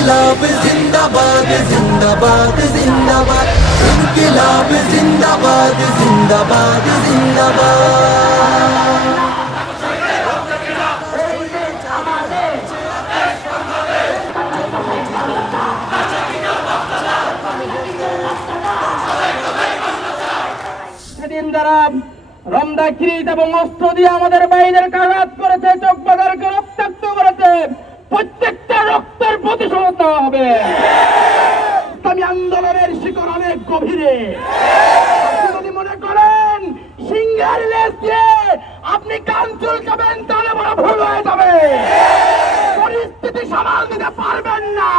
ইনকিলাব জিন্দাবাদ জিন্দাবাদ জিন্দাবাদ ইনকিলাব জিন্দাবাদ জিন্দাবাদ জিন্দাবাদ সেদিন যারা রমদা কিরিট এবং অস্ত্র দিয়ে আমাদের বাইরের আঘাত করেছে, চোখ গভীরে। যদি মনে করেন সিঙ্গার লেজ দিয়ে আপনি কান চুলকাবেন, তাহলে বড় ভুল হয়ে যাবে। পরিস্থিতি সামাল দিতে পারবেন না।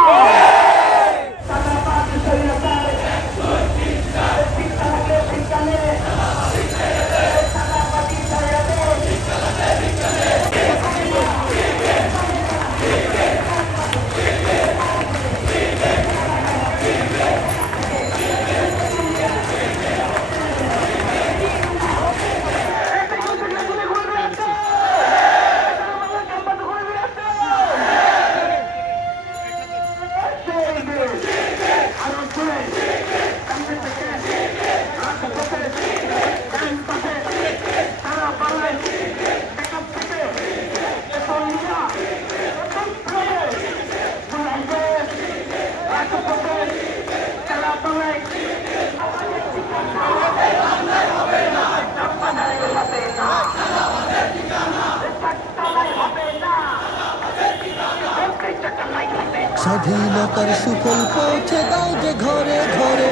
today. স্বাধীনতার সুফল পৌঁছে দাও যে ঘরে ঘরে।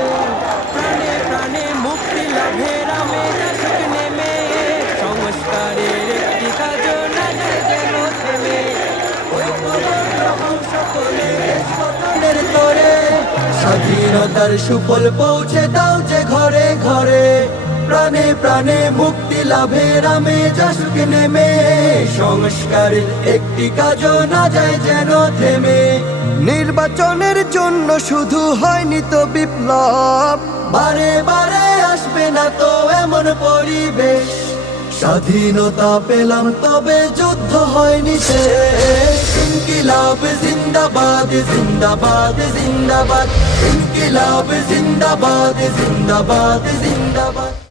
প্রাণে প্রাণে মুক্তি লাভের আসুক নেমে। সংস্কারের একটি কাজ স্বাধীনতার সুফল পৌঁছে দাও যে ঘরে ঘরে। প্রাণে প্রাণে মুক্তি লাভের আমেজ আসুক নেমে। সংস্কারের একটি কাজও না যায় যেন থেমে। নির্বাচনের জন্য শুধু হয়নি তো বিপ্লব। বারে বারে আসবে না তো এমন পরিবেশ। স্বাধীনতা পেলাম তবে যুদ্ধ হয়নি শেষ। ইনকিলাব জিন্দাবাদ জিন্দাবাদ জিন্দাবাদ। ইনকিলাব জিন্দাবাদ জিন্দাবাদ জিন্দাবাদ।